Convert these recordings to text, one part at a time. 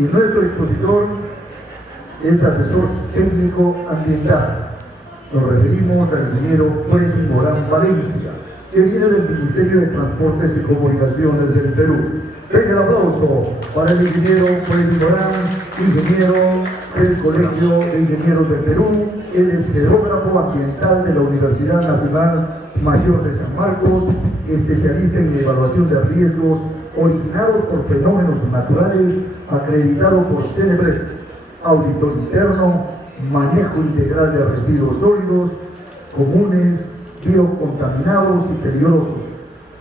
Y nuestro expositor es asesor técnico ambiental. Nos referimos al ingeniero Freddy Morán Valencia, que viene del Ministerio de Transportes y Comunicaciones del Perú. Venga el aplauso para el ingeniero Freddy Morán, ingeniero del Colegio de Ingenieros del Perú. Él es geógrafo ambiental de la Universidad Nacional Mayor de San Marcos, especialista en evaluación de riesgos originados por fenómenos naturales, acreditado por CENEBREC, auditor interno, manejo integral de residuos sólidos, comunes, biocontaminados y peligrosos.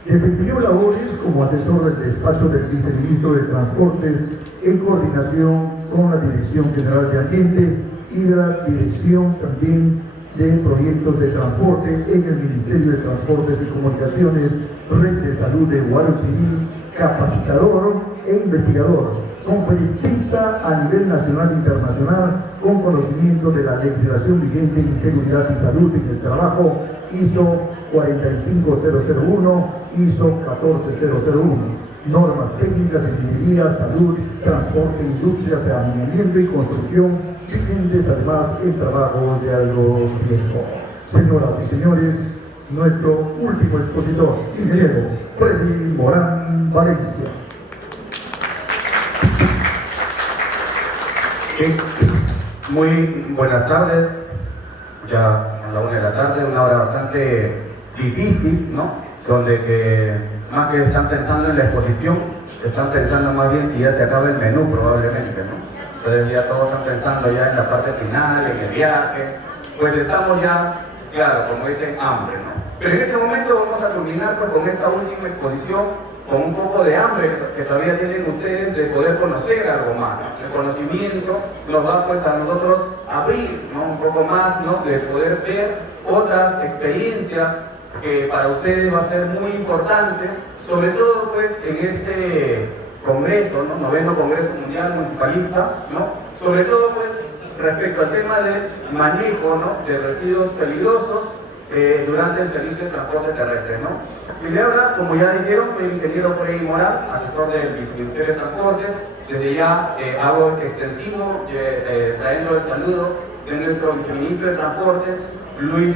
Desempeñó labores como asesor del despacho del viceministro de Transportes en coordinación con la Dirección General de Ambiente y la Dirección también de Proyectos de Transporte en el Ministerio de Transportes y Comunicaciones, Red de Salud de Guarochirí, capacitador e investigador, conferencista a nivel nacional e internacional con conocimiento de la legislación vigente en seguridad y salud en el trabajo, ISO 45001, ISO 14001, normas técnicas de ingeniería, salud, transporte, industria, saneamiento y construcción, vigentes además en trabajo de alto riesgo. Señoras y señores, nuestro último expositor, ingeniero Freddy Morán Valencia. Muy buenas tardes, ya a la 1 de la tarde, una hora bastante difícil, ¿no? Donde que más que están pensando en la exposición, están pensando más bien si ya se acaba el menú probablemente, ¿no? Entonces ya todos están pensando ya en la parte final, en el viaje, pues estamos ya, claro, como dicen, hambre, ¿no? Pero en este momento vamos a culminar pues, con esta última exposición, con un poco de hambre que todavía tienen ustedes de poder conocer algo más, ¿no? El conocimiento nos va pues a nosotros abrir, ¿no? Un poco más, ¿no? De poder ver otras experiencias que para ustedes va a ser muy importante, sobre todo pues en este congreso, ¿no? 9º Congreso Mundial Municipalista, ¿no? Sobre todo pues respecto al tema del manejo, ¿no? De residuos peligrosos durante el servicio de transporte terrestre, ¿no? Primero, como ya dijeron, soy el ingeniero Freddy Morán, asesor del Ministerio de Transportes. Desde ya hago extensivo, trayendo el saludo de nuestro viceministro de Transportes, Luis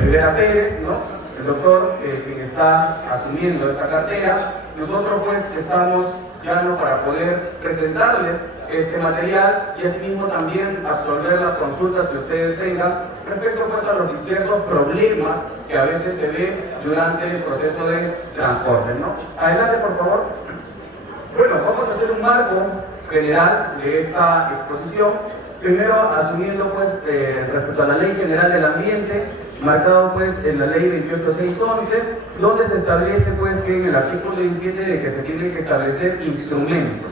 Rivera Pérez, ¿no? El doctor quien está asumiendo esta cartera. Nosotros pues estamos ya ¿no? para poder presentarles este material y asimismo también absorber las consultas que ustedes tengan respecto pues a los diversos problemas que a veces se ve durante el proceso de transporte, ¿no? Adelante, por favor. Bueno, vamos a hacer un marco general de esta exposición. Primero, asumiendo pues respecto a la Ley General del Ambiente, marcado pues en la Ley 28611, donde se establece pues que en el artículo 17 de que se tienen que establecer instrumentos.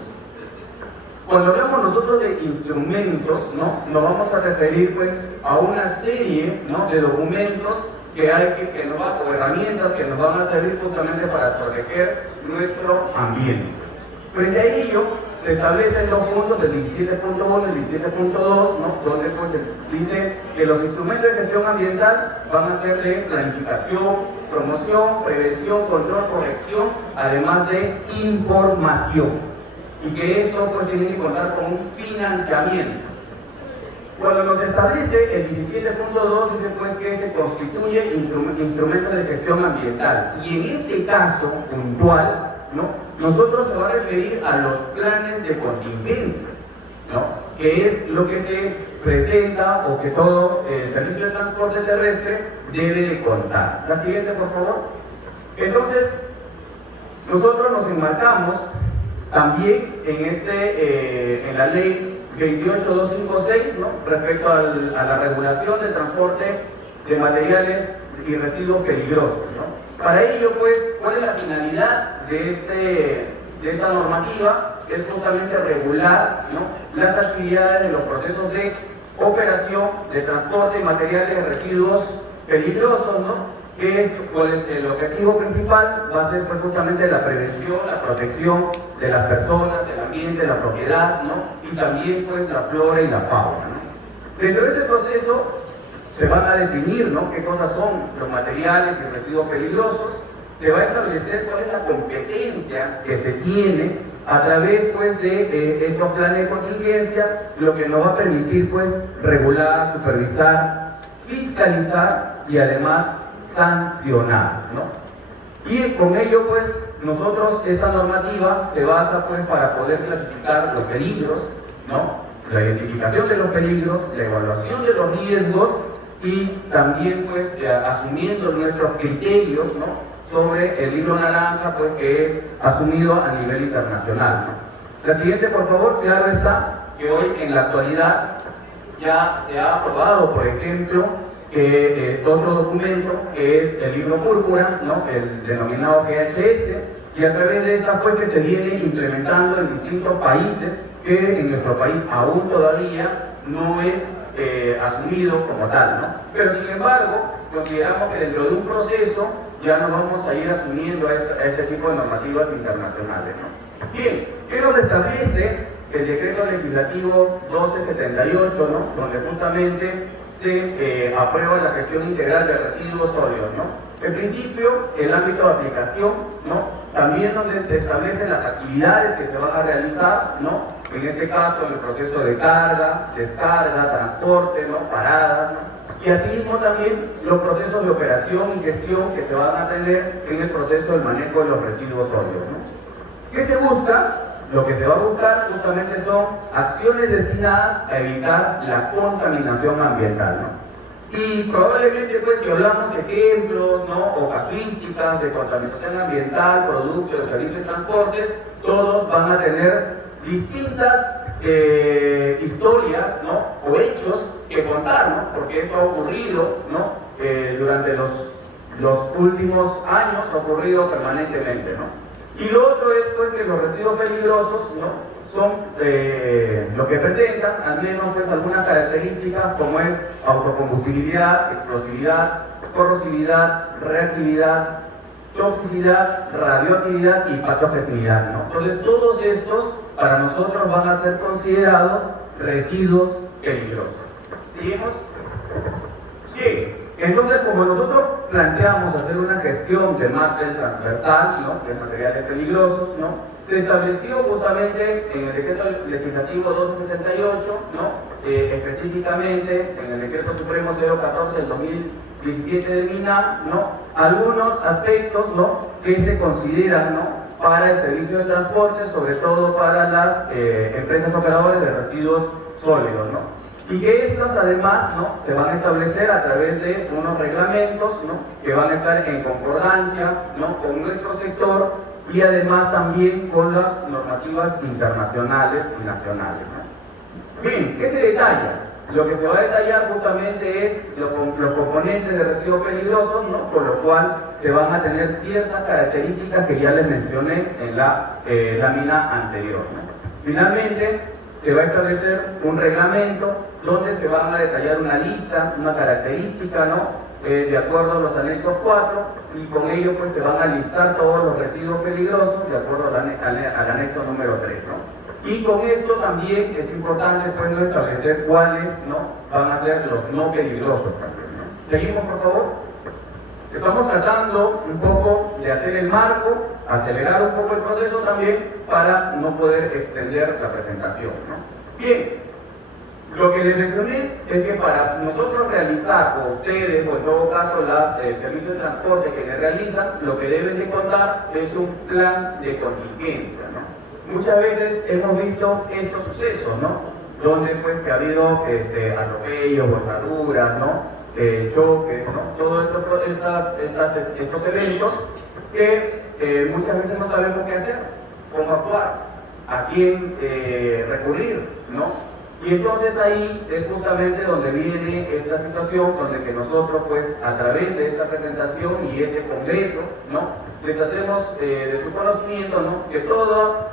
Cuando hablamos nosotros de instrumentos, ¿no? Nos vamos a referir pues a una serie, ¿no? de documentos que hay que nos va, o herramientas que nos van a servir justamente para proteger nuestro ambiente. Frente a ello, se establecen dos puntos, el 17.1 y el 17.2, ¿no? donde pues dice que los instrumentos de gestión ambiental van a ser de planificación, promoción, prevención, control, corrección, además de información. Y que esto pues tiene que contar con un financiamiento. Cuando nos establece el 17.2 dice pues que se constituye instrumentos de gestión ambiental. Y en este caso puntual, ¿no? Nosotros se va a referir a los planes de contingencias, ¿no? Que es lo que se presenta o que todo el servicio de transporte terrestre debe de contar. La siguiente, por favor. Entonces, nosotros nos enmarcamos también en la ley 28256, ¿no? respecto a la regulación del transporte de materiales y residuos peligrosos, ¿no? Para ello, pues, ¿cuál es la finalidad de esta normativa? Es justamente regular, ¿no? las actividades de los procesos de operación de transporte de materiales y residuos peligrosos, ¿no? ¿Cuál es el objetivo principal? Va a ser pues, justamente la prevención, la protección de las personas, el ambiente, la propiedad, ¿no? Y también pues la flora y la fauna, ¿no? Dentro de ese proceso se van a definir, ¿no? qué cosas son los materiales y residuos peligrosos, se va a establecer cuál es la competencia que se tiene a través pues de estos planes de contingencia, lo que nos va a permitir pues regular, supervisar, fiscalizar y además sancionar, ¿no? Y con ello pues nosotros, esta normativa se basa pues para poder clasificar los peligros, ¿no? La identificación de los peligros, la evaluación de los riesgos y también pues asumiendo nuestros criterios, ¿no? Sobre el libro naranja pues que es asumido a nivel internacional, ¿no? La siguiente, por favor. Claro está que hoy en la actualidad ya se ha aprobado, por ejemplo, otro documento que es el libro púrpura, ¿no? El denominado GHS, y a través de esta pues que se viene implementando en distintos países, que en nuestro país aún todavía no es asumido como tal, ¿no? Pero sin embargo, consideramos que dentro de un proceso ya nos vamos a ir asumiendo a este tipo de normativas internacionales, ¿no? Bien, ¿qué nos establece el decreto legislativo 1278, ¿no? Donde justamente se aprueba la gestión integral de residuos sólidos, ¿no? En principio, el ámbito de aplicación, ¿no? También donde se establecen las actividades que se van a realizar, ¿no? En este caso, el proceso de carga, descarga, transporte, ¿no? Paradas, ¿no? Y asimismo también los procesos de operación y gestión que se van a tener en el proceso del manejo de los residuos sólidos, ¿no? ¿Qué se busca? Lo que se va a buscar justamente son acciones destinadas a evitar la contaminación ambiental, ¿no? Y probablemente pues si hablamos de ejemplos, ¿no? O casuísticas de contaminación ambiental, producto de servicios de transportes, todos van a tener distintas historias, ¿no? O hechos que contar, ¿no? Porque esto ha ocurrido, ¿no? Durante los últimos años ha ocurrido permanentemente, ¿no? Y lo otro es pues que los residuos peligrosos, ¿no? Son lo que presentan, al menos pues algunas características como es autocombustibilidad, explosividad, corrosividad, reactividad, toxicidad, radioactividad y patogenicidad, ¿no? Entonces todos estos para nosotros van a ser considerados residuos peligrosos. ¿Seguimos? Bien. Entonces, como nosotros planteamos hacer una gestión de material transversal, ¿no? De materiales peligrosos, ¿no? Se estableció justamente en el decreto legislativo 1278, ¿no? Específicamente en el decreto supremo 014 del 2017 del MINAM, ¿no? Algunos aspectos, ¿no? Que se consideran, ¿no? Para el servicio de transporte, sobre todo para las empresas operadoras de residuos sólidos, ¿no? Y que estas además, ¿no? Se van a establecer a través de unos reglamentos, ¿no? Que van a estar en concordancia, ¿no? Con nuestro sector y además también con las normativas internacionales y nacionales, ¿no? Bien, ¿qué se detalla? Lo que se va a detallar justamente es los componentes de residuos peligrosos, ¿no? Por lo cual se van a tener ciertas características que ya les mencioné en la lámina anterior, ¿no? Finalmente, se va a establecer un reglamento donde se van a detallar una lista, una característica, ¿no? De acuerdo a los anexos 4, y con ello pues se van a listar todos los residuos peligrosos de acuerdo al anexo número 3, ¿no? Y con esto también es importante pues no establecer cuáles, ¿no? Van a ser los no peligrosos también, ¿no? Seguimos, por favor. Estamos tratando un poco de hacer el marco, acelerar un poco el proceso también para no poder extender la presentación, ¿no? Bien, lo que les mencioné es que para nosotros realizar, o ustedes, o en todo caso los servicios de transporte que les realizan, lo que deben de contar es un plan de contingencia, ¿no? Muchas veces hemos visto estos sucesos, ¿no? Donde pues que ha habido atropellos, botaduras, ¿no? Choques, ¿no? Todos estos eventos que muchas veces no sabemos qué hacer, cómo actuar, a quién recurrir, ¿no? Y entonces ahí es justamente donde viene esta situación, donde que nosotros pues a través de esta presentación y este congreso, ¿no? Les hacemos de su conocimiento, ¿no? Que toda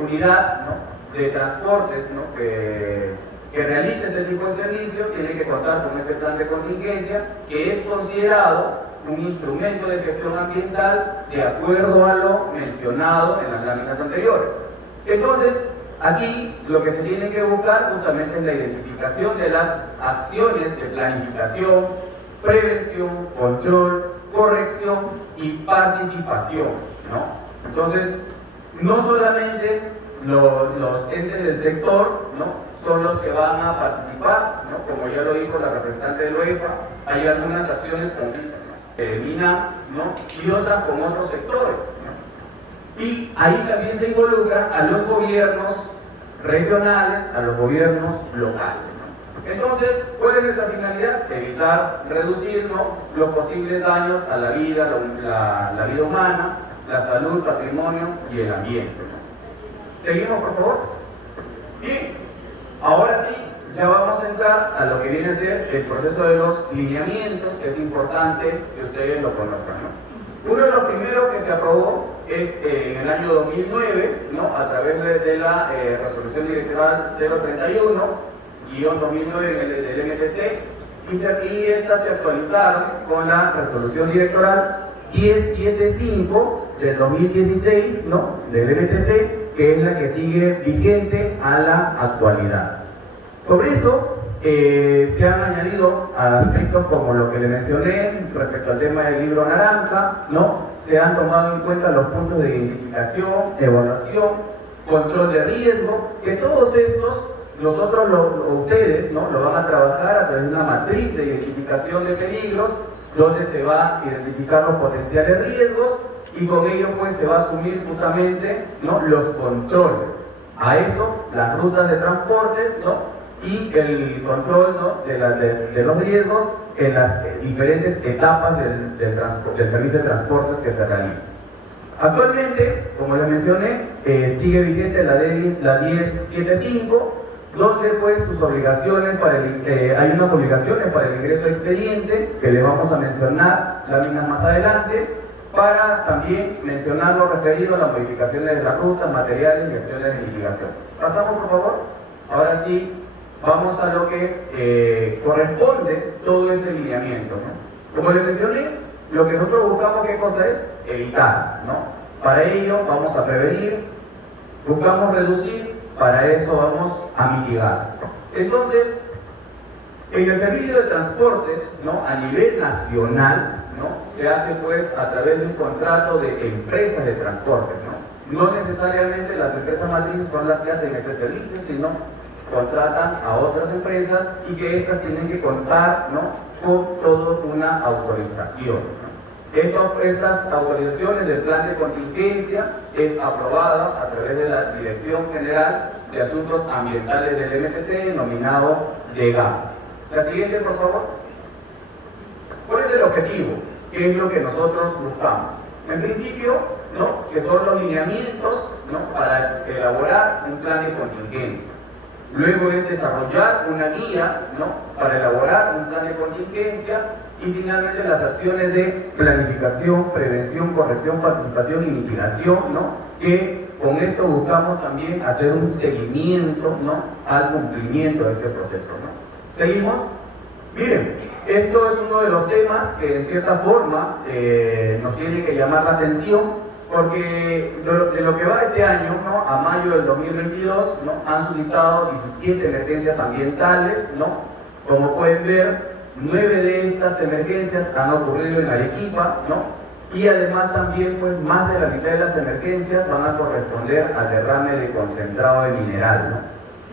unidad, ¿no? De transportes, ¿no? Que realice este tipo de servicio tiene que contar con este plan de contingencia, que es considerado un instrumento de gestión ambiental de acuerdo a lo mencionado en las láminas anteriores. Entonces, aquí lo que se tiene que buscar justamente es la identificación de las acciones de planificación, prevención, control, corrección y participación, ¿no? Entonces, no solamente los entes del sector, ¿no?, son los que van a participar, ¿no? Como ya lo dijo la representante de la UEFA, hay algunas acciones con Mina, ¿no?, y otras con otros sectores, ¿no? Y ahí también se involucran a los gobiernos regionales, a los gobiernos locales, ¿no? Entonces, ¿cuál es nuestra finalidad? Evitar, reducir, ¿no?, los posibles daños a la vida, la vida humana, la salud, patrimonio y el ambiente, ¿no? Seguimos, por favor. Bien. Ahora sí, ya vamos a entrar a lo que viene a ser el proceso de los lineamientos, que es importante que ustedes lo conozcan, ¿no? Uno de los primeros que se aprobó es en el año 2009, ¿no?, a través de la resolución directoral 031-2009 del MTC, y estas se actualizaron con la resolución directoral 1075 del 2016, ¿no?, del MTC, que es la que sigue vigente a la actualidad. Sobre eso se han añadido aspectos como lo que le mencioné respecto al tema del libro naranja, ¿no? Se han tomado en cuenta los puntos de identificación, evaluación, control de riesgo, que todos estos nosotros, ustedes, ¿no?, lo van a trabajar a través de una matriz de identificación de peligros, donde se va a identificar los potenciales riesgos, y con ello pues se va a asumir justamente, ¿no?, los controles. A eso, las rutas de transportes, ¿no?, y el control, ¿no?, de los riesgos en las diferentes etapas del servicio de transportes que se realiza. Actualmente, como les mencioné, sigue vigente la 1075, donde pues sus obligaciones hay unas obligaciones para el ingreso a expediente, que les vamos a mencionar láminas más adelante, para también mencionar lo referido a las modificaciones de las rutas, materiales y acciones de mitigación. Pasamos, por favor. Ahora sí, vamos a lo que corresponde todo ese lineamiento, ¿no? Como les mencioné, lo que nosotros buscamos, ¿qué cosa es? Evitar, ¿no? Para ello vamos a prevenir, buscamos reducir, para eso vamos a mitigar. Entonces, en el servicio de transportes, ¿no?, a nivel nacional, ¿no?, se hace pues a través de un contrato de empresas de transporte, ¿no? No necesariamente las empresas matrices son las que hacen este servicio, sino contratan a otras empresas, y que estas tienen que contar, ¿no?, con toda una autorización, ¿no? Estas autorizaciones del plan de contingencia es aprobada a través de la Dirección General de Asuntos Ambientales del MTC, nominado DEGA. La siguiente, por favor. ¿Cuál es el objetivo? ¿Qué es lo que nosotros buscamos? En principio, ¿no?, que son los lineamientos, ¿no?, para elaborar un plan de contingencia. Luego es desarrollar una guía, ¿no?, para elaborar un plan de contingencia, y finalmente las acciones de planificación, prevención, corrección, participación y mitigación, ¿no?, que con esto buscamos también hacer un seguimiento, ¿no?, al cumplimiento de este proceso, ¿no? ¿Seguimos? Miren, esto es uno de los temas que en cierta forma nos tiene que llamar la atención, porque de lo que va este año, ¿no?, a mayo del 2022, ¿no?, han suscitado 17 emergencias ambientales, ¿no? Como pueden ver, 9 de estas emergencias han ocurrido en Arequipa, ¿no? Y además también pues más de la mitad de las emergencias van a corresponder al derrame de concentrado de mineral, ¿no?,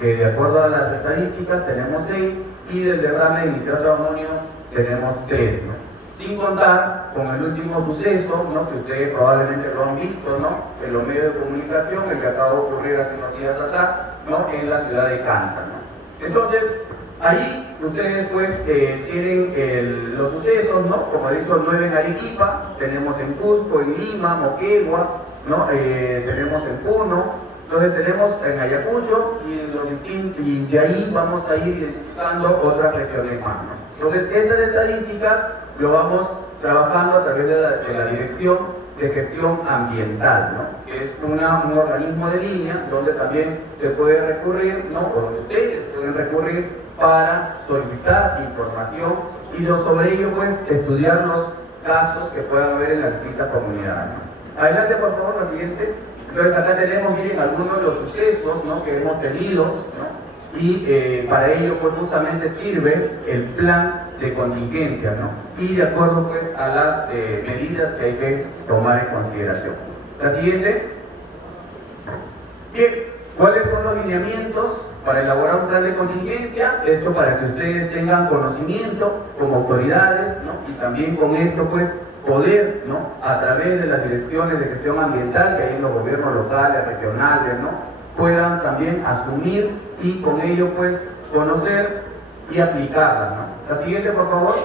que de acuerdo a las estadísticas tenemos 6, y del derrame de nitrato de amonio tenemos 3, ¿no? Sin contar con el último suceso, ¿no?, que ustedes probablemente lo han visto, ¿no?, en los medios de comunicación, el que acaba de ocurrir hace unos días atrás, ¿no?, en la ciudad de Canta, ¿no? Entonces, ahí ustedes pues tienen los sucesos, ¿no?, como he dicho, 9 en Arequipa, tenemos en Cusco, en Lima, Moquegua, ¿no?, tenemos en Puno. Entonces tenemos en Ayacucho, y de ahí vamos a ir identificando otras regiones más, ¿no? Entonces estas estadísticas lo vamos trabajando a través de la Dirección de Gestión Ambiental, ¿no?, que es un organismo de línea donde también se puede recurrir, ¿no?, o donde ustedes pueden recurrir para solicitar información, y sobre ello pues estudiar los casos que puedan haber en las distintas comunidades, ¿no? Adelante, por favor, la siguiente. Entonces acá tenemos, miren, algunos de los sucesos, ¿no?, que hemos tenido, ¿no?, y para ello pues justamente sirve el plan de contingencia, ¿no?, y de acuerdo pues a las medidas que hay que tomar en consideración. La siguiente. Bien, ¿cuáles son los lineamientos para elaborar un plan de contingencia? Esto para que ustedes tengan conocimiento como autoridades, ¿no? Y también con esto pues poder, ¿no? A través de las direcciones de gestión ambiental que hay en los gobiernos locales, regionales, ¿no? Puedan también asumir y con ello pues conocer y aplicarlas, ¿no? La siguiente, por favor.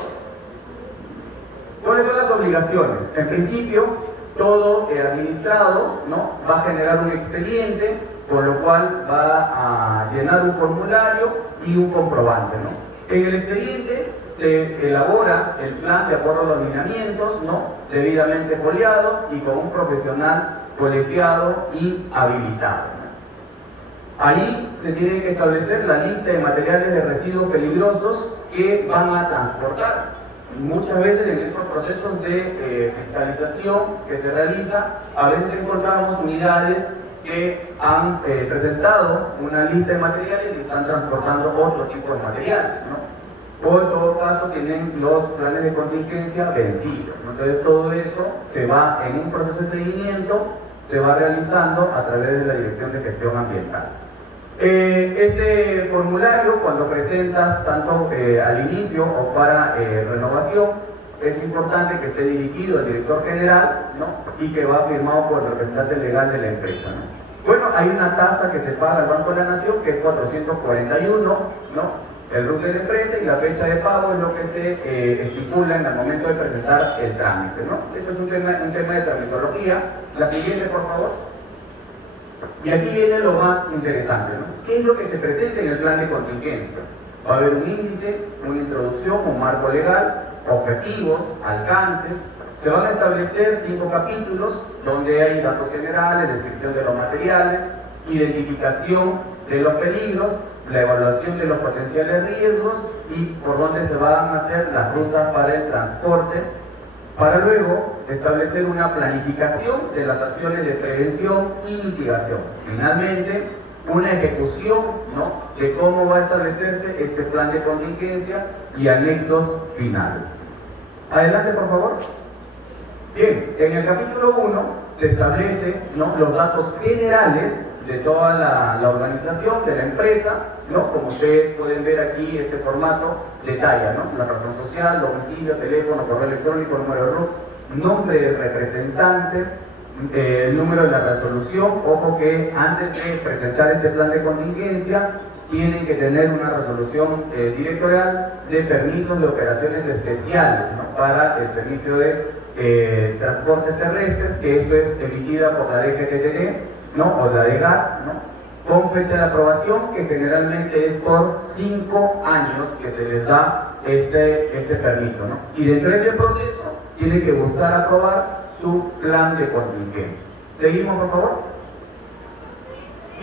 ¿Cuáles son las obligaciones? En principio, todo administrado, ¿no? Va a generar un expediente, con lo cual va a llenar un formulario y un comprobante, ¿no? En el expediente se elabora el plan de acuerdo a los lineamientos, ¿no? Debidamente foliado y con un profesional colegiado y habilitado, ¿no? Ahí se tiene que establecer la lista de materiales de residuos peligrosos que van a transportar. Muchas veces en estos procesos de fiscalización que se realiza, a veces encontramos unidades que han presentado una lista de materiales y están transportando otro tipo de materiales, ¿no? O en todo caso tienen los planes de contingencia vencidos, ¿no? Entonces todo eso se va en un proceso de seguimiento, se va realizando a través de la Dirección de Gestión Ambiental. Este formulario, cuando presentas tanto al inicio o para renovación, es importante que esté dirigido al director general, ¿no? Y que va firmado por el representante legal de la empresa, ¿no? Bueno, hay una tasa que se paga al Banco de la Nación que es 441, ¿no? El RUT de la empresa y la fecha de pago es lo que se estipula en el momento de presentar el trámite, ¿no? Esto es un tema de tramitología. La siguiente, por favor. Y aquí viene lo más interesante, ¿no? ¿Qué es lo que se presenta en el plan de contingencia? Va a haber un índice, una introducción, un marco legal, objetivos, alcances. Se van a establecer 5 capítulos donde hay datos generales, descripción de los materiales, identificación de los peligros, la evaluación de los potenciales riesgos y por dónde se van a hacer las rutas para el transporte, para luego establecer una planificación de las acciones de prevención y mitigación. Finalmente, una ejecución, ¿no? De cómo va a establecerse este plan de contingencia y anexos finales. Adelante, por favor. Bien, en el capítulo 1 se establece, ¿no? Los datos generales de toda la organización, de la empresa, ¿no? Como ustedes pueden ver aquí, este formato detalla, ¿no? La razón social, domicilio, teléfono, correo electrónico, número de RUT, nombre del representante, el número de la resolución. Ojo que antes de presentar este plan de contingencia, tienen que tener una resolución directorial de permisos de operaciones especiales, ¿no? Para el servicio de transportes terrestres, que esto es emitida por la DGTT, ¿no? O la DGAT, ¿no? Con fecha de aprobación que generalmente es por 5 años que se les da este permiso, ¿no? Y dentro de ese proceso tienen que buscar aprobar su plan de contingencia. ¿Seguimos, por favor?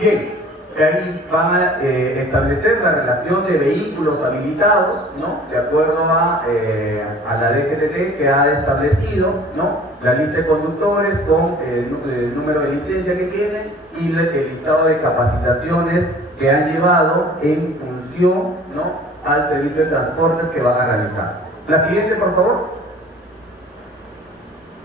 Bien, ahí van a establecer la relación de vehículos habilitados, ¿no? De acuerdo a la DGTT que ha establecido, ¿no? La lista de conductores con el número de licencia que tienen y el listado de capacitaciones que han llevado en función, ¿no? Al servicio de transportes que van a realizar. La siguiente, por favor.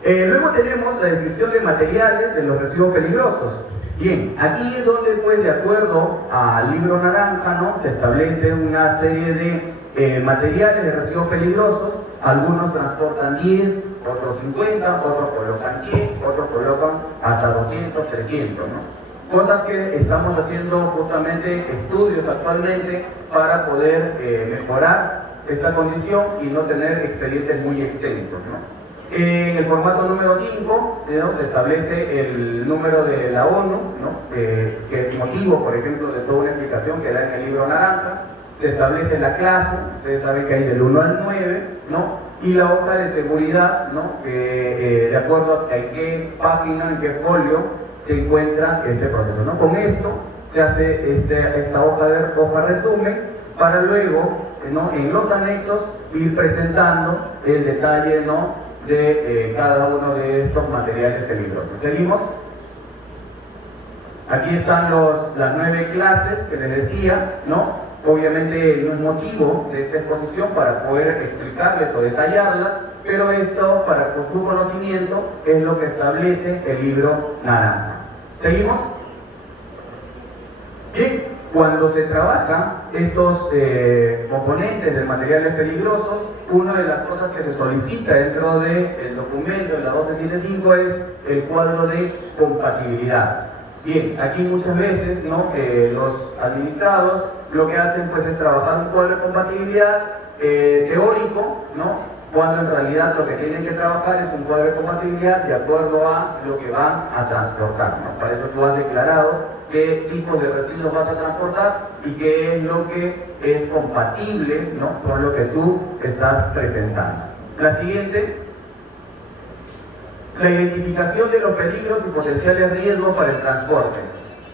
Luego tenemos la descripción de materiales de los residuos peligrosos. Bien, aquí es donde, pues, de acuerdo al libro naranja, ¿no? Se establece una serie de materiales de residuos peligrosos. Algunos transportan 10, otros 50, otros colocan 100, otros colocan hasta 200, 300, ¿no? Cosas que estamos haciendo justamente estudios actualmente para poder mejorar esta condición y no tener expedientes muy extensos, ¿no? En el formato número 5, ¿no? Se establece el número de la ONU, ¿no? Que es motivo, por ejemplo, de toda una explicación que da en el libro naranja. Se establece la clase, ustedes saben que hay del 1 al 9, ¿no? Y la hoja de seguridad, ¿no? Que de acuerdo a en qué página, en qué folio se encuentra este proceso, ¿no? Con esto se hace esta hoja resumen para luego, ¿no? En los anexos ir presentando el detalle, ¿no? De cada uno de estos materiales peligrosos. ¿Seguimos? Aquí están las 9 clases que les decía, ¿no? Obviamente no es motivo de esta exposición para poder explicarles o detallarlas, pero esto, para su conocimiento, es lo que establece el libro naranja. ¿Seguimos? Bien, cuando se trabajan estos componentes de materiales peligrosos, una de las cosas que se solicita dentro del documento de la 1275 es el cuadro de compatibilidad. Bien, aquí muchas veces, ¿no? Los administrados lo que hacen pues es trabajar un cuadro de compatibilidad teórico, ¿no? Cuando en realidad lo que tienen que trabajar es un cuadro de compatibilidad de acuerdo a lo que van a transportar, ¿no? Para eso tú has declarado qué tipos de residuos vas a transportar y qué es lo que es compatible, ¿no? Con lo que tú estás presentando. La siguiente, la identificación de los peligros y potenciales riesgos para el transporte.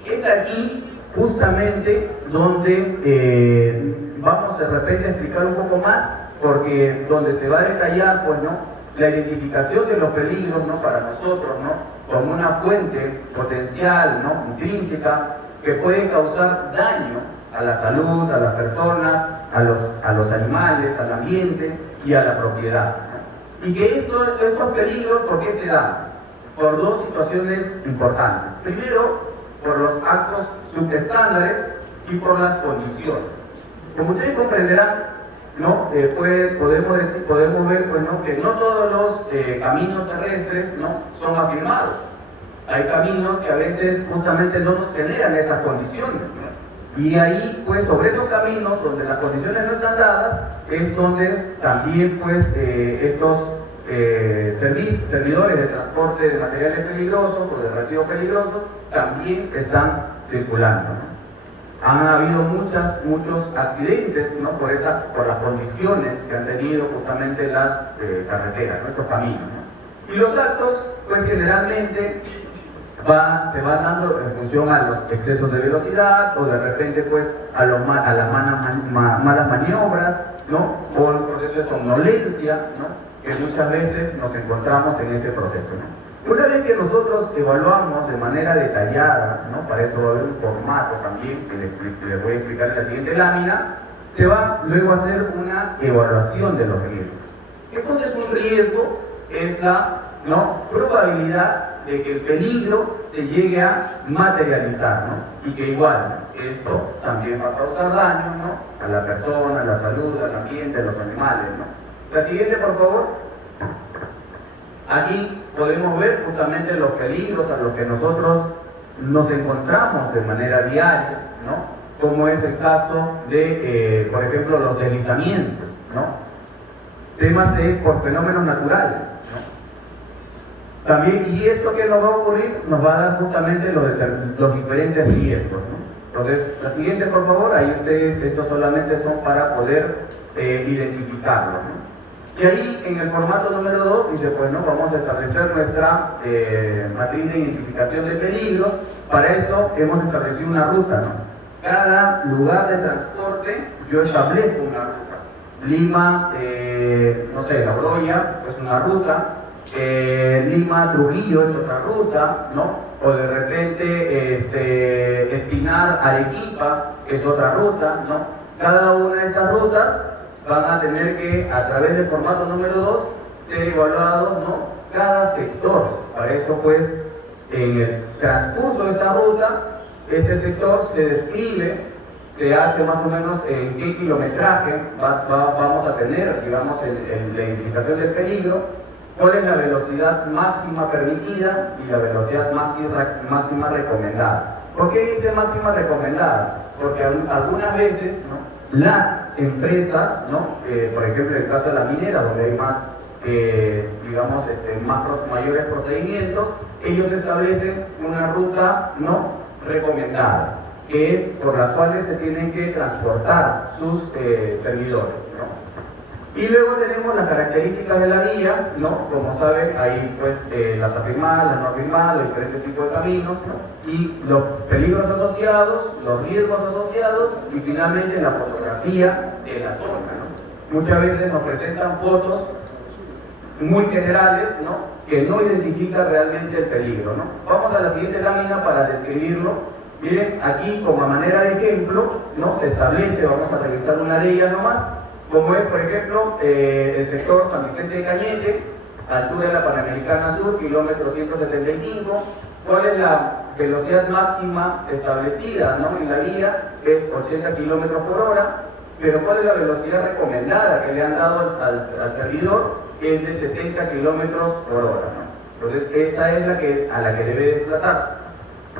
Es aquí justamente donde vamos de repente a explicar un poco más, porque donde se va a detallar, pues, ¿no? La identificación de los peligros, ¿no? Para nosotros, ¿no? Como una fuente potencial, ¿no? Intrínseca, que puede causar daño a la salud, a las personas, a los animales, al ambiente y a la propiedad, ¿no? Y que estos peligros, ¿por qué se dan? Por dos situaciones importantes. Primero, por los actos subestándares y por las condiciones. Como ustedes comprenderán, ¿no? Podemos ver, pues, ¿no? Que no todos los caminos terrestres, ¿no? Son afirmados. Hay caminos que a veces justamente no nos generan estas condiciones, ¿no? Y ahí, pues, sobre esos caminos donde las condiciones no están dadas, es donde también, pues, estos servidores de transporte de materiales peligrosos o de residuos peligrosos también están circulando, ¿no? Han habido muchos accidentes, ¿no? por las condiciones que han tenido justamente las carreteras, nuestros caminos, ¿no? Y los actos, pues generalmente se van dando en función a los excesos de velocidad o de repente pues a las malas maniobras, ¿no? O el proceso de somnolencia, ¿no? Que muchas veces nos encontramos en ese proceso, ¿no? Una vez que nosotros evaluamos de manera detallada, ¿no? Para eso va a haber un formato también que les voy a explicar en la siguiente lámina, se va luego a hacer una evaluación de los riesgos. ¿Qué cosa es un riesgo? Es la, ¿no? probabilidad de que el peligro se llegue a materializar, ¿no? Y que igual esto también va a causar daño, ¿no? A la persona, a la salud, al ambiente, a los animales, ¿no? La siguiente, por favor. Aquí podemos ver justamente los peligros a los que nosotros nos encontramos de manera diaria, ¿no? Como es el caso de, por ejemplo, los deslizamientos, ¿no? Temas por fenómenos naturales, ¿no? También, y esto que nos va a ocurrir nos va a dar justamente los diferentes riesgos, ¿no? Entonces, la siguiente, por favor, ahí ustedes, estos solamente son para poder identificarlos, ¿no? Y ahí, en el formato número 2, dice, pues, ¿no? Vamos a establecer nuestra matriz de identificación de peligros. Para eso hemos establecido una ruta, ¿no? Cada lugar de transporte, yo establezco una ruta. Lima, no sé, La Oroya, es una ruta. Lima, Trujillo es otra ruta, ¿no? O de repente, Espinar, Arequipa, es otra ruta, ¿no? Cada una de estas rutas van a tener que, a través del formato número 2, ser evaluados, ¿no? Cada sector. Para eso, pues, en el transcurso de esta ruta, este sector se describe, se hace más o menos en qué kilometraje vamos a tener, digamos, la identificación del peligro, cuál es la velocidad máxima permitida y la velocidad máxima recomendada. ¿Por qué dice máxima recomendada? Porque algunas veces, ¿no? Las empresas, ¿no? Por ejemplo, en el caso de la minera, donde hay más, digamos, mayores procedimientos, ellos establecen una ruta no recomendada, que es por las cuales se tienen que transportar sus servidores, ¿no? Y luego tenemos las características de la vía, ¿no? Como saben, hay pues las afirmadas, las no afirmadas, los diferentes tipos de caminos, ¿no? Y los peligros asociados, los riesgos asociados y finalmente la fotografía de la zona, ¿no? Muchas veces nos presentan fotos muy generales, ¿no? Que no identifican realmente el peligro, ¿no? Vamos a la siguiente lámina para describirlo. Miren, aquí como manera de ejemplo, ¿no? Se establece, vamos a revisar una de ellas nomás, como es, por ejemplo, el sector San Vicente de Cañete, altura de la Panamericana Sur, kilómetro 175, ¿Cuál es la velocidad máxima establecida, ¿no?, en la vía? Es 80 kilómetros por hora, pero ¿cuál es la velocidad recomendada que le han dado al servidor? Es de 70 kilómetros por hora, ¿no? Entonces, esa es a la que debe desplazarse.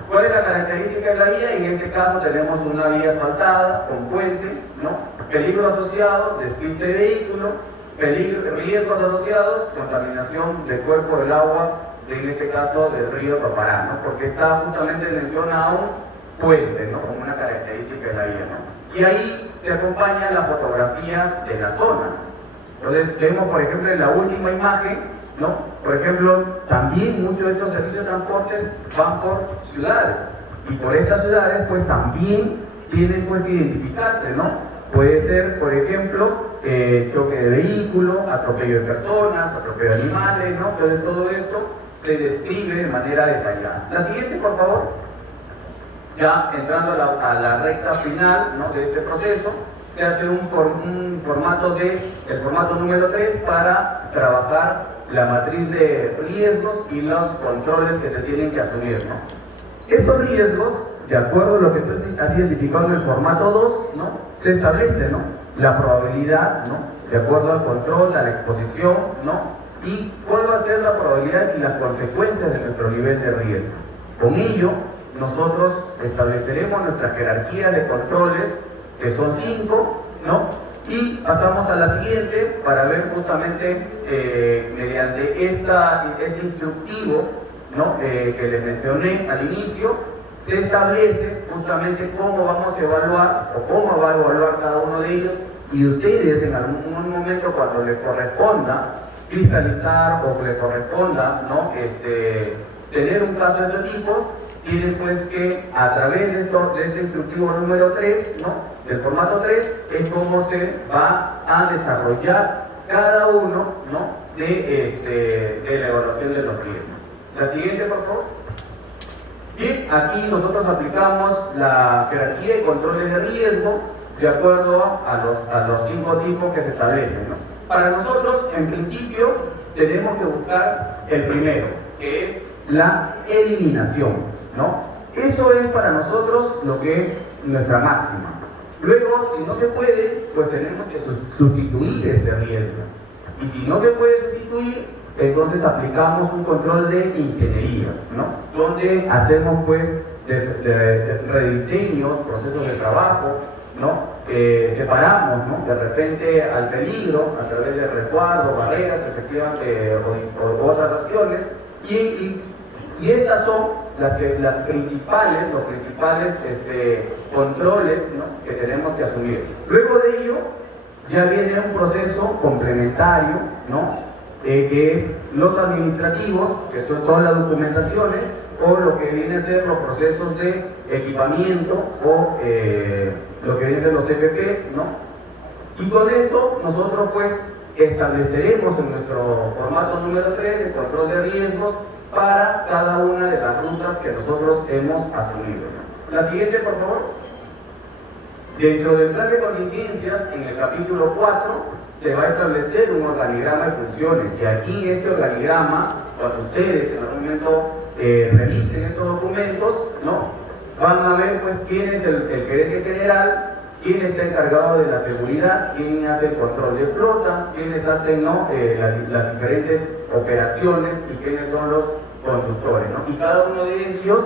¿Cuál es la característica de la vía? En este caso tenemos una vía asfaltada, con puente, ¿no? Peligros asociados, despiste de vehículo, riesgos asociados, contaminación del cuerpo del agua, en este caso del río Topará, ¿no? Porque está justamente mencionado un puente, ¿no?, como una característica de la vía, ¿no? Y ahí se acompaña la fotografía de la zona. Entonces vemos, por ejemplo, en la última imagen, ¿no?, por ejemplo, también muchos de estos servicios de transportes van por ciudades, y por estas ciudades pues también tienen pues que identificarse, ¿no? Puede ser, por ejemplo, choque de vehículo, atropello de personas, atropello de animales, ¿no? Entonces todo esto se describe de manera detallada. La siguiente, por favor. Ya entrando a la recta final, ¿no?, de este proceso, se hace el formato número 3 para trabajar la matriz de riesgos y los controles que se tienen que asumir, ¿no? Estos riesgos, de acuerdo a lo que tú has identificado en el formato 2, ¿no?, se establece, ¿no?, la probabilidad, ¿no?, de acuerdo al control, a la exposición, ¿no?, y cuál va a ser la probabilidad y las consecuencias de nuestro nivel de riesgo. Con ello, nosotros estableceremos nuestra jerarquía de controles, que son 5, ¿no? Y pasamos a la siguiente para ver justamente mediante este instructivo, ¿no?, que les mencioné al inicio, se establece justamente cómo vamos a evaluar o cómo va a evaluar cada uno de ellos, y ustedes en algún momento, cuando les corresponda cristalizar o les corresponda, ¿no?, tener un caso de estos tipos, tienen pues que, a través de este instructivo número 3, ¿no?, del formato 3, es cómo se va a desarrollar cada uno, ¿no?, de la evaluación de los riesgos. La siguiente, por favor. Bien, aquí nosotros aplicamos la jerarquía de controles de riesgo de acuerdo a los 5 tipos que se establecen, ¿no? Para nosotros, en principio, tenemos que buscar el primero, que es la eliminación, ¿no? Eso es para nosotros lo que es nuestra máxima. Luego, si no se puede, pues tenemos que sustituir este riesgo. Y si no se puede sustituir, entonces aplicamos un control de ingeniería, ¿no?, donde hacemos pues de rediseños, procesos de trabajo, ¿no? Separamos, ¿no?, de repente al peligro a través de resguardo, barreras, efectivamente, o otras acciones, y estas son los principales controles, ¿no?, que tenemos que asumir. Luego de ello, ya viene un proceso complementario, ¿no?, que es los administrativos, que son todas las documentaciones, o lo que viene a ser los procesos de equipamiento, o lo que viene a ser los EPPs, ¿no? Y con esto nosotros pues estableceremos en nuestro formato número 3 de control de riesgos para cada una de las rutas que nosotros hemos asumido, ¿no? La siguiente, por favor. Dentro del plan de contingencias, en el capítulo 4, se va a establecer un organigrama de funciones, y aquí este organigrama, cuando ustedes en algún momento revisen estos documentos, ¿no?, van a ver pues quién es el gerente general, quién está encargado de la seguridad, quién hace el control de flota, quiénes hacen, ¿no?, las diferentes operaciones, y quiénes son los conductores, ¿no? Y cada uno de ellos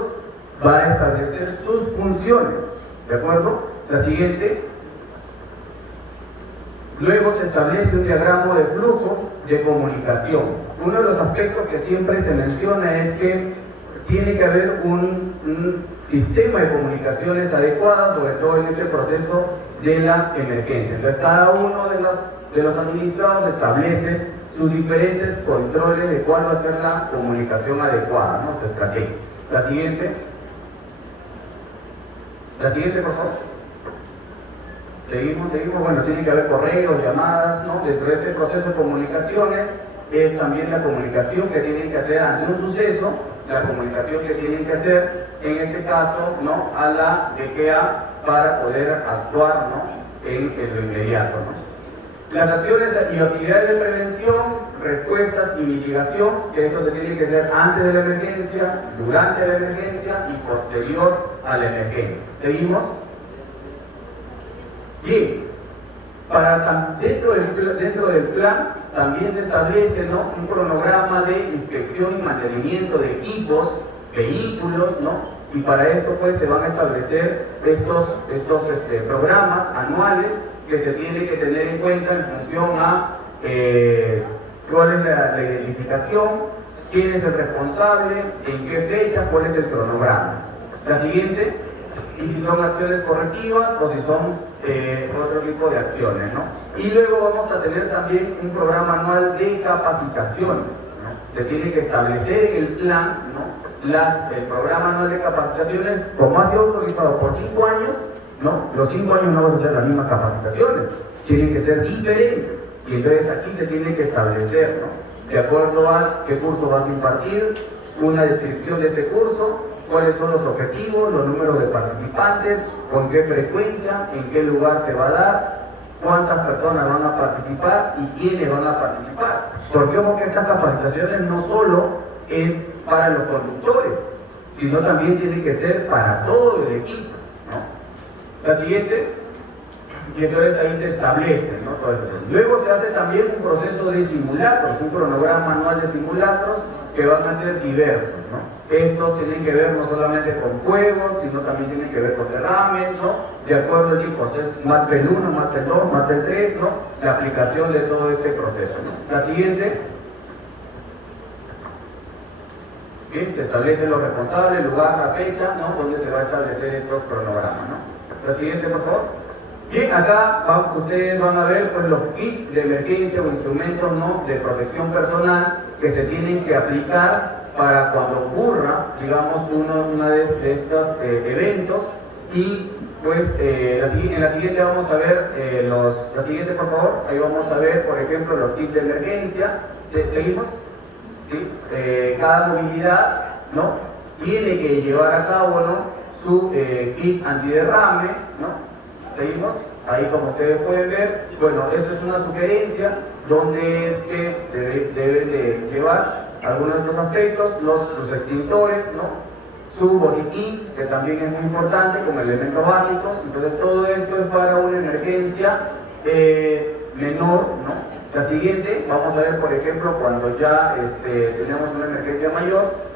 va a establecer sus funciones, ¿de acuerdo? La siguiente. Luego se establece un diagrama de flujo de comunicación. Uno de los aspectos que siempre se menciona es que tiene que haber un sistema de comunicaciones adecuado, sobre todo en este proceso de la emergencia. Entonces, cada uno de los administrados establece sus diferentes controles de cuál va a ser la comunicación adecuada, ¿no?, su estrategia. La siguiente. La siguiente, por favor. Seguimos, bueno, tiene que haber correos, llamadas, ¿no? Dentro de este proceso de comunicaciones es también la comunicación que tienen que hacer ante un suceso, la comunicación que tienen que hacer, en este caso, ¿no?, a la DGA para poder actuar, ¿no?, en lo inmediato, ¿no? Las acciones y actividades de prevención, respuestas y mitigación, que esto se tiene que hacer antes de la emergencia, durante la emergencia y posterior a la emergencia. ¿Seguimos? Bien, dentro del plan también se establece, ¿no?, un cronograma de inspección y mantenimiento de equipos, vehículos, ¿no? Y para esto pues se van a establecer estos programas anuales que se tienen que tener en cuenta en función a cuál es la identificación, quién es el responsable, en qué fecha, cuál es el cronograma. La siguiente, y si son acciones correctivas o si son otro tipo de acciones, ¿no? Y luego vamos a tener también un programa anual de capacitaciones, ¿no? Se tiene que establecer en el plan, ¿no?, el programa anual de capacitaciones, como ha sido autorizado por 5 años, ¿no? Los 5 años no van a ser las mismas capacitaciones, tienen que ser diferentes. Y entonces aquí se tiene que establecer, ¿no?, de acuerdo a qué curso vas a impartir, una descripción de este curso, cuáles son los objetivos, los números de participantes, con qué frecuencia, en qué lugar se va a dar, cuántas personas van a participar y quiénes van a participar. Porque como que estas capacitaciones no solo es para los conductores, sino también tiene que ser para todo el equipo, ¿no? La siguiente, y entonces ahí se establece, ¿no?, todo eso. Luego se hace también un proceso de simulacros, un cronograma anual de simulacros que van a ser diversos, ¿no? Estos tienen que ver no solamente con juegos, sino también tienen que ver con derrames, ¿no?, de acuerdo al tipo. Entonces, Martel 1, Martel 2, Martel 3, ¿no?, la aplicación de todo este proceso, ¿no? La siguiente. Bien, se establecen los responsables, el lugar, la fecha, ¿no?, donde se va a establecer estos cronogramas, ¿no? La siguiente, por favor. Bien, acá ustedes van a ver pues, los kits de emergencia o instrumentos, ¿no?, de protección personal que se tienen que aplicar para cuando ocurra, digamos, uno de estos eventos. Y pues en la siguiente vamos a ver la siguiente, por favor. Ahí vamos a ver, por ejemplo, los kits de emergencia. ¿Seguimos? ¿Sí? Cada movilidad, ¿no?, tiene que llevar a cabo, ¿no?, su kit antiderrame, ¿no? ¿Seguimos? Ahí, como ustedes pueden ver, bueno, eso es una sugerencia donde es que deben de llevar algunos de estos aspectos, los extintores, ¿no?, su botiquín, que también es muy importante como elementos básicos. Entonces todo esto es para una emergencia menor, ¿no? La siguiente, vamos a ver, por ejemplo, cuando ya tenemos una emergencia mayor.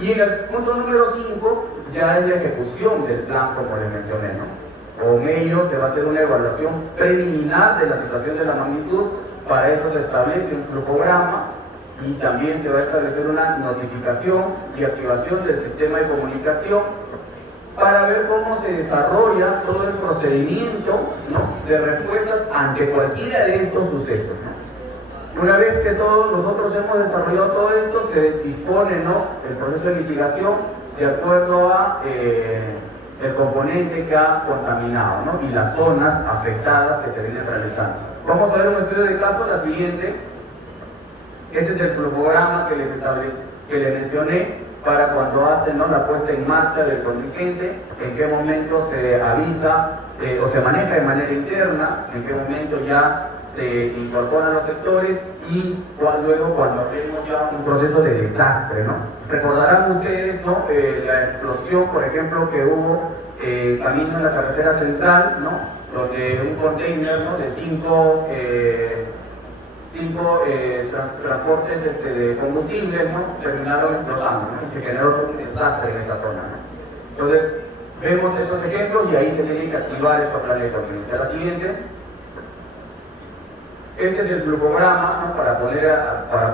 Y en el punto número 5 ya es la ejecución del plan, como les mencioné, ¿no? Con ello se va a hacer una evaluación preliminar de la situación de la magnitud. Para eso se establece un cronograma y también se va a establecer una notificación y activación del sistema de comunicación para ver cómo se desarrolla todo el procedimiento, ¿no?, de respuestas ante cualquiera de estos sucesos, ¿no? Una vez que todos nosotros hemos desarrollado todo esto, se dispone, ¿no?, el proceso de mitigación de acuerdo a el componente que ha contaminado, ¿no?, y las zonas afectadas que se vienen realizando. Vamos a ver un estudio de caso, la siguiente. Este es el cronograma que les mencioné para cuando hacen, ¿no?, la puesta en marcha del contingente, en qué momento se avisa o se maneja de manera interna, en qué momento ya se incorporan los sectores y luego cuando tenemos ya un proceso de desastre, ¿no? Recordarán ustedes, ¿no?, la explosión, por ejemplo, que hubo camino en la carretera central, ¿no?, donde un container, ¿no?, de 5 transportes de combustible, ¿no?, terminaron explotando, ¿no?, y se generó un desastre en esta zona, ¿no? Entonces, vemos estos ejemplos y ahí se tienen que activar estos planes de contingencia. La siguiente. Este es el cronograma, ¿no?, para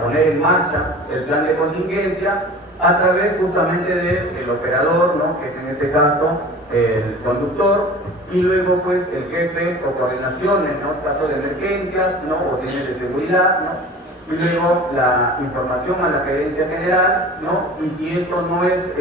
poner en marcha el plan de contingencia a través justamente del operador, ¿no?, que es en este caso el conductor, y luego pues el jefe o coordinaciones, ¿no?, caso de emergencias, ¿no?, o botines de seguridad, ¿no?, y luego la información a la gerencia general, ¿no?, y si esto no es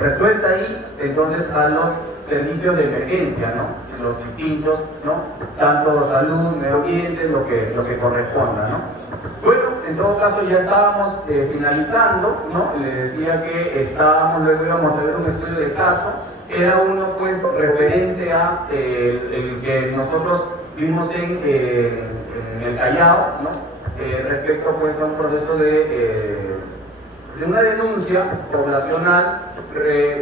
resuelta ahí, entonces a los servicios de emergencia, ¿no?, los distintos, ¿no?, tanto salud, medio ambiente, lo que corresponda, ¿no? Bueno, en todo caso ya estábamos finalizando, ¿no? Les decía que luego íbamos a ver un estudio de caso. Era uno pues referente a el que nosotros vimos en el Callao, ¿no? Respecto pues a un proceso de una denuncia poblacional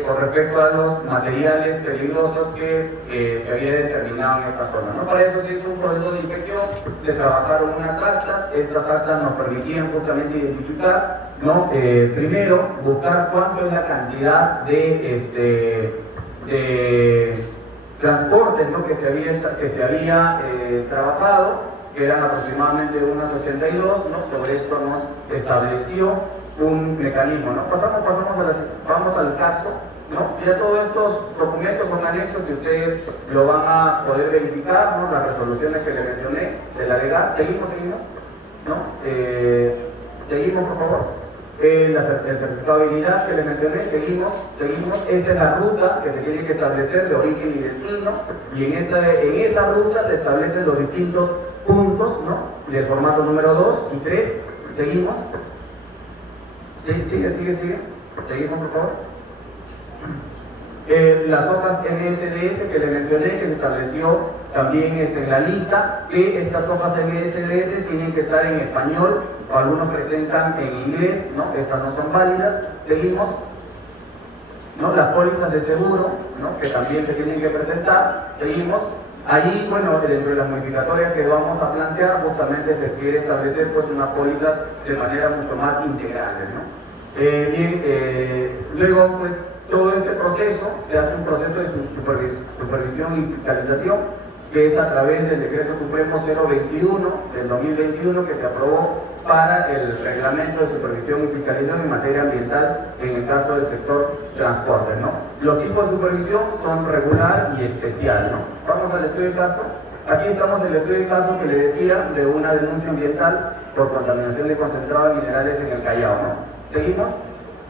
con respecto a los materiales peligrosos que se había determinado en esta zona, ¿no? Para eso se hizo un proceso de inspección, se trabajaron unas actas, estas actas nos permitían justamente identificar, ¿no? Primero, buscar cuánto es la cantidad de transportes, ¿no? que se había trabajado, que eran aproximadamente unas 82, ¿no? Sobre esto nos estableció un mecanismo, ¿no? Vamos al caso, ¿no? Ya todos estos documentos son anexos que ustedes lo van a poder verificar, ¿no? Las resoluciones que les mencioné de la legal. Seguimos, ¿no? Seguimos, por favor. El certificado de habilidad que les mencioné, seguimos. Esa es la ruta que se tiene que establecer de origen y destino, y en esa ruta se establecen los distintos puntos, ¿no? Del formato número 2 y 3. Seguimos. Sigue. Seguimos, por favor. Las hojas NSDS que les mencioné, que se estableció también en la lista, que estas hojas NSDS tienen que estar en español, o algunos presentan en inglés, ¿no? Estas no son válidas. Seguimos, ¿no? Las pólizas de seguro, ¿no? Que también se tienen que presentar. Seguimos. Allí, bueno, dentro de las modificatorias que vamos a plantear, justamente se quiere establecer pues unas pólizas de manera mucho más integrales, ¿no? Luego, pues, todo este proceso, se hace un proceso de supervisión y fiscalización, que es a través del Decreto Supremo 021 del 2021, que se aprobó para el reglamento de supervisión y fiscalización en materia ambiental en el caso del sector transporte, ¿no? Los tipos de supervisión son regular y especial, ¿no? Vamos al estudio de caso. Aquí estamos en el estudio de caso que le decía de una denuncia ambiental por contaminación de concentrado de minerales en el Callao, ¿no? Seguimos.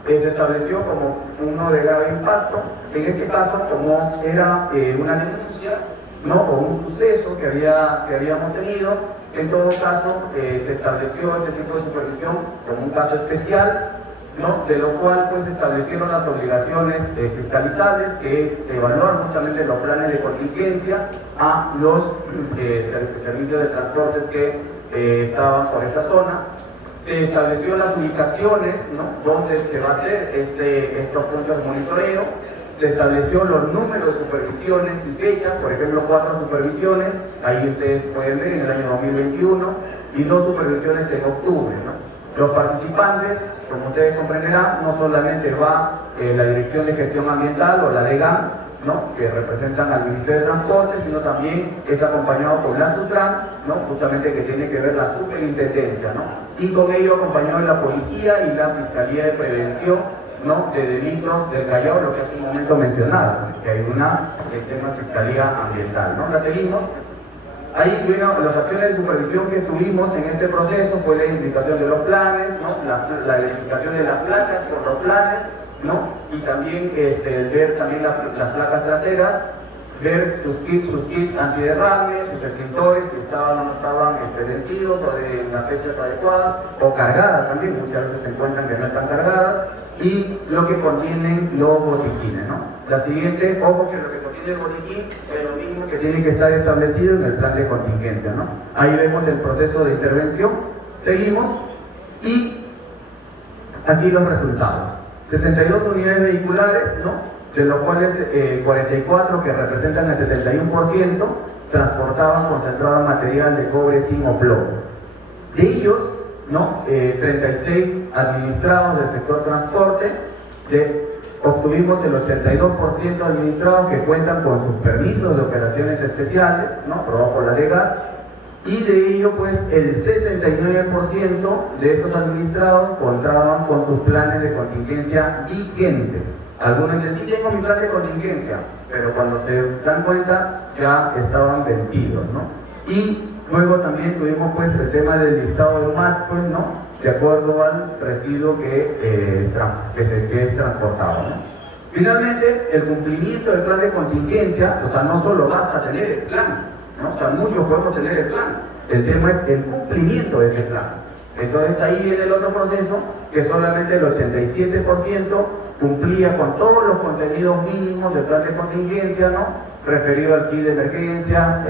Se estableció como uno de grave impacto. En este caso, como era una denuncia, ¿no? O un suceso que habíamos tenido, en todo caso se estableció este tipo de supervisión como un caso especial, ¿no? De lo cual pues se establecieron las obligaciones fiscalizables, que es evaluar justamente los planes de contingencia a los servicios de transportes que estaban por esta zona. Se estableció las ubicaciones, ¿no? Donde se va a hacer estos puntos de monitoreo. Se estableció los números de supervisiones y fechas, por ejemplo 4 supervisiones, ahí ustedes pueden ver en el año 2021, y 2 supervisiones en octubre, ¿no? Los participantes, como ustedes comprenderán, no solamente va la Dirección de Gestión Ambiental o la DEGAM, ¿no? Que representan al Ministerio de Transporte, sino también es acompañado por la SUTRAN, ¿no? Justamente que tiene que ver la superintendencia, ¿no? Y con ello acompañado de la Policía y la Fiscalía de Prevención, ¿no? De delitos del Callao, lo que hace un momento mencionado, que hay el tema de Fiscalía Ambiental, ¿no? La seguimos. Ahí, bueno, las acciones de supervisión que tuvimos en este proceso fue la identificación de los planes, ¿no? La identificación de las placas por los planes, ¿no? Y también ver también las placas traseras, ver sus kits antiderrame, sus extintores, si estaban o no estaban vencidos o en las fechas adecuadas, o cargadas también, muchas veces se encuentran que no están cargadas, y lo que contienen los botiquines, ¿no? La siguiente, ojo que lo que contiene el botiquín es lo mismo que tiene que estar establecido en el plan de contingencia, ¿no? Ahí vemos el proceso de intervención. Seguimos, y aquí los resultados. 62 unidades vehiculares, ¿no? De los cuales 44, que representan el 71%, transportaban concentrado material de cobre, zinc o plomo. De ellos, ¿no? 36 administrados del sector transporte, obtuvimos el 82% administrados que cuentan con sus permisos de operaciones especiales, ¿no? Aprobados por la legal, y de ello pues el 69% de estos administrados contaban con sus planes de contingencia vigentes. Algunos dicen, sí tengo mi plan de contingencia, pero cuando se dan cuenta ya estaban vencidos, ¿no? Y luego también tuvimos pues el tema del listado de MAT, pues, ¿no? De acuerdo al residuo que es transportado, ¿no? Finalmente, el cumplimiento del plan de contingencia, o sea, no solo basta tener el plan, ¿no? O sea, muchos podemos tener el plan, el tema es el cumplimiento de ese plan. Entonces ahí viene el otro proceso, que solamente el 87% cumplía con todos los contenidos mínimos del plan de contingencia, ¿no? referido al kit de emergencia,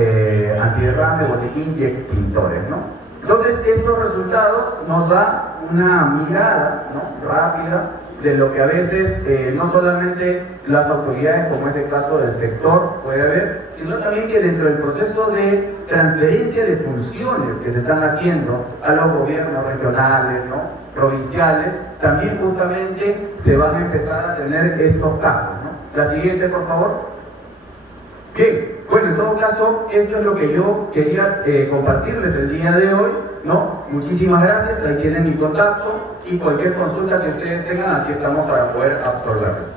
antiderrame, botiquín y extintores, ¿no? Entonces, estos resultados nos da una mirada, ¿no?, rápida de lo que a veces no solamente las autoridades, como es el caso del sector, puede haber, sino también que dentro del proceso de transferencia de funciones que se están haciendo a los gobiernos regionales, ¿no?, provinciales, también justamente se van a empezar a tener estos casos, ¿no? La siguiente, por favor. Bien, bueno, en todo caso, esto es lo que yo quería compartirles el día de hoy, ¿no? Muchísimas gracias, ahí tienen mi contacto y cualquier consulta que ustedes tengan, aquí estamos para poder absorberles.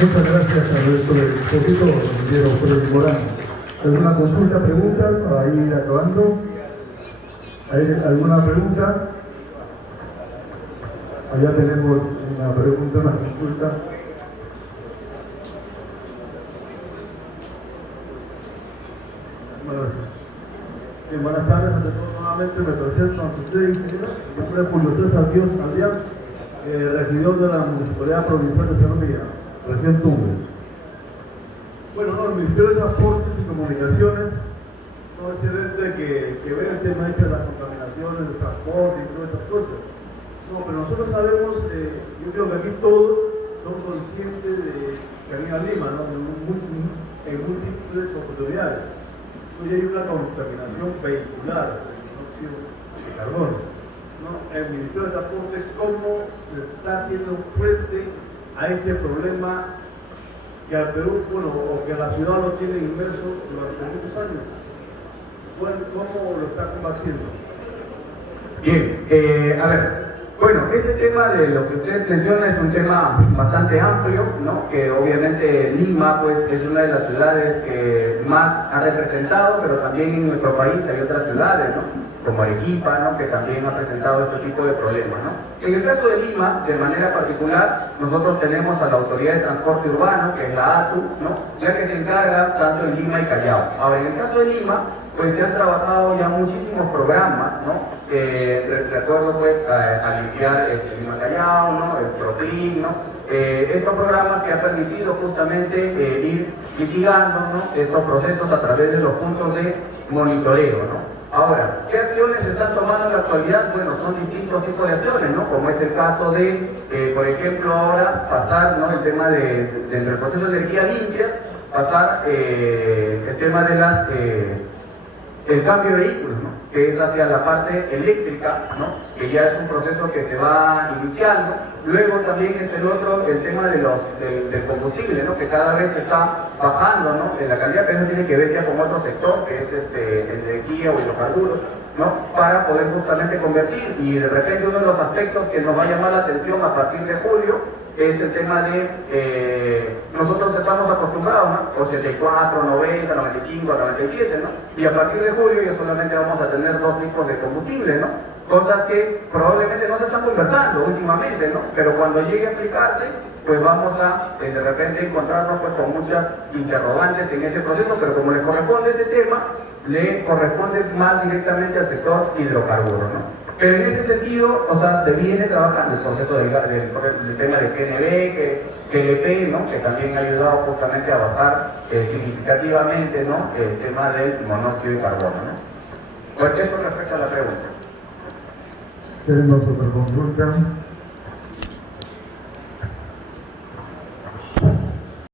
Muchas gracias a nuestro expositor, ingeniero Freddy Morán. ¿Alguna consulta, pregunta para ir acabando? ¿Hay alguna pregunta? Allá tenemos una pregunta, una consulta. Buenas tardes, ante todo nuevamente me presento ante ustedes, ingeniero. Mi nombre es Julio César Dios Aldeán, regidor de la Municipalidad Provincial de San Miguel, región Tumbes. Bueno, no, el Ministerio de Transportes y Comunicaciones no es evidente que ve el tema de las contaminaciones, del transporte y todas estas cosas. No, pero nosotros sabemos, yo creo que aquí todos son conscientes de que había en Lima, ¿no?, en múltiples oportunidades. Hoy hay una contaminación vehicular de dióxido de carbono, ¿no? El Ministerio de Transporte, ¿cómo se está haciendo frente a este problema que al Perú, bueno, o que a la ciudad lo tiene inmerso durante muchos años? ¿Cómo lo está combatiendo? Bien, a ver. Bueno, este tema de lo que usted menciona es un tema bastante amplio, ¿no?, que obviamente Lima pues es una de las ciudades que más ha representado, pero también en nuestro país hay otras ciudades, ¿no?, como Arequipa, ¿no?, que también ha presentado este tipo de problemas, ¿no? En el caso de Lima, de manera particular, nosotros tenemos a la Autoridad de Transporte Urbano, que es la ATU, ¿no?, ya que se encarga tanto en Lima y Callao. Ahora, en el caso de Lima, pues se han trabajado ya muchísimos programas, ¿no?, recuerdo pues a limpiar el Lima Callao, ¿no?, el PROCLIN, ¿no?, estos programas que han permitido justamente ir mitigando, ¿no?, estos procesos a través de los puntos de monitoreo, ¿no? Ahora, ¿qué acciones se están tomando en la actualidad? Bueno, son distintos tipos de acciones, ¿no?, como es el caso de, por ejemplo, ahora pasar, ¿no?, el tema del proceso de energía limpia, pasar el tema de el cambio de vehículos, ¿no?, que es hacia la parte eléctrica, ¿no?, que ya es un proceso que se va iniciando. Luego también es el tema del combustible, ¿no?, que cada vez se está bajando, ¿no?, en la calidad, pero eso tiene que ver ya con otro sector, que es el de energía o hidrocarburos, ¿no?, para poder justamente convertir. Y de repente uno de los aspectos que nos va a llamar la atención a partir de julio es el tema de, nosotros estamos acostumbrados, ¿no?, 84, 90, 95, 97, ¿no?, y a partir de julio ya solamente vamos a tener 2 tipos de combustible, ¿no?, cosas que probablemente no se están conversando últimamente, ¿no?, pero cuando llegue a aplicarse, pues vamos a de repente encontrarnos pues con muchas interrogantes en ese proceso, pero como le corresponde este tema, le corresponde más directamente al sector hidrocarburo, ¿no? Pero en ese sentido, o sea, se viene trabajando el proceso del tema de GNB, GLP, ¿no?, que también ha ayudado justamente a bajar significativamente, ¿no?, el tema del monóxido de carbono, ¿no? Pues eso respecto a la pregunta. Tenemos otra consulta.